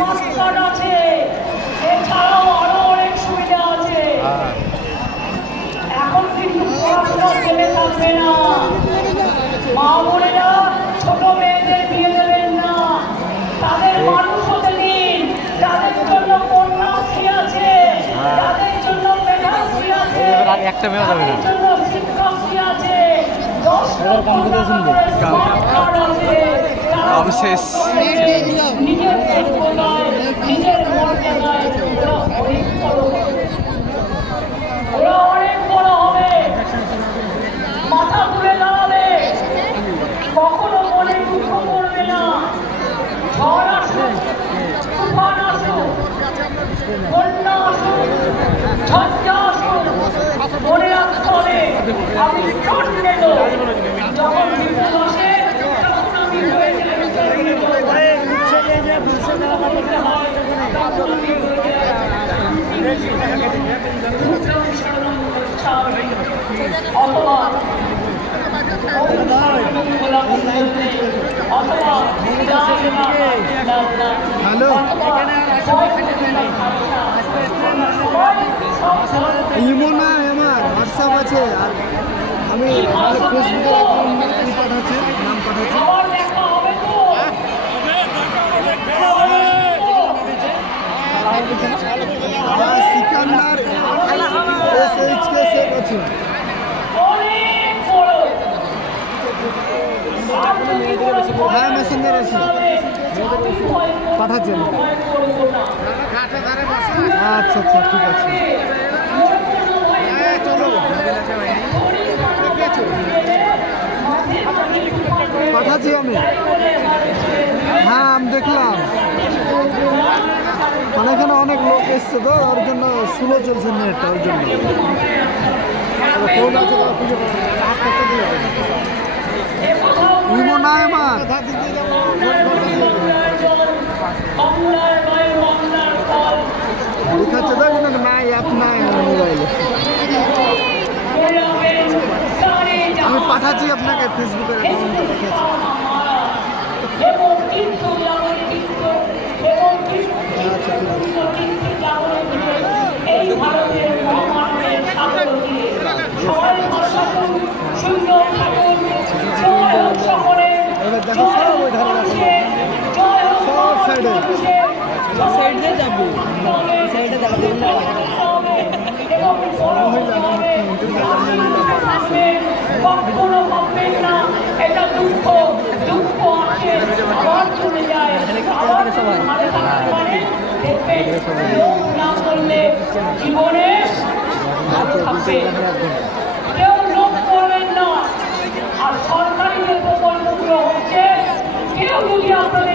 Mask card আছে, এছাড়াও আরো অনেক সুবিধা আছে। এখন কিন্তু পড়াশোনা ফেলে থাকবে না। মা বোনেরা ছোট মেয়েদের বিয়ে দেবেন না, তাদের মানুষ হতে দিন। তাদের জন্য কন্যাশ্রী আছে, তাদের জন্য মেধাশ্রী আছে, একটা মেয়ে যাবে না, তাদের জন্য শিক্ষাশ্রী আছে, 10 লক্ষ টাকা করে স্মার্ট কার্ড আছে। অবশেষ নিজের যোগ্যতায়, নিজের মর্যাদায় ওরা অনেক বড় হবে, ওরা অনেক বড় হবে, মাথা তুলে দাঁড়াবে, কখনো মনে দুঃখ করবে না। ঝড় আসুক, তুফান আসুক, বন্যা আসুক, ঝঞ্ঝা আসুক, মনে রাখতে হবে আমি প্রাণ নেব। যখন বিপদ আসে তখন আমি হয়ে যাই ইমো না আমার হোয়াটসঅ্যাপ আছে, আর আমি ফেসবুকে পাঠাচ্ছি, নাম পাঠাচ্ছি। সিকান্দার SHK সেভ আছে। হ্যাঁ মেসেঞ্জার আছে, পাঠাচ্ছেন। আচ্ছা আচ্ছা ঠিক আছে, পাঠাচ্ছি আমি। হ্যাঁ আমি দেখলাম, মানে এখানে অনেক লোক এসছে তো, ওর জন্য স্লো চলছে নেট, ওর জন্য ফোন আছে ইমো না আমার দেখাচ্ছে তো, কিন্তু নাই অ্যাপ নাই আমার মোবাইলে। আমি পাঠাচ্ছি আপনাকে ফেসবুকে সাইডে যাবো, সাইডে কখনো ভাববেন না এটা দুঃখ, দুঃখ আসে আবার চলে যায়, আবার ভালো থাকতে পারে। লোক না করলে জীবনে ভালো থাকবে, কেউ লোক করবেন না। আর সরকারি যে প্রকল্পগুলো হচ্ছে, কেউ যদি আপনাদের